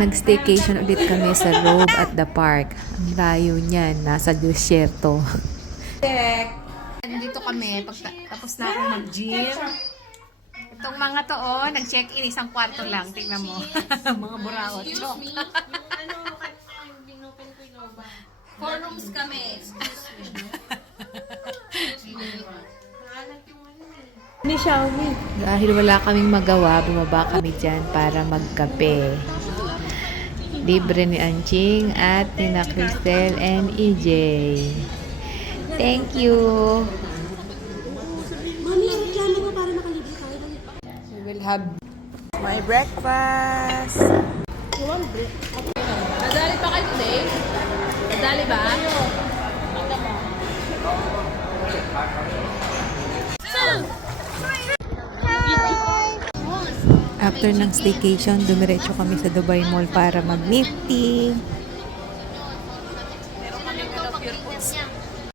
Nag-staycation ulit kami sa Robe at the Park. Ang layo niyan, nasa desierto. Nandito kami, tapos na ako mag-gym. Itong mga to, oh, nag-check-in, isang kwarto lang. Tingnan mo. Mga buraot. Joke. 4 rooms kami. Ni Xiaomi. Dahil wala kaming magawa, bumaba kami dyan para magkape. Libre ni Anching at ni na Cristel and EJ. Thank you! We will have my breakfast! Nadali pa kayo today? Nadali ba? After ng staycation, dumiretso kami sa Dubai Mall para mag-nifty. Meron kami pure foods.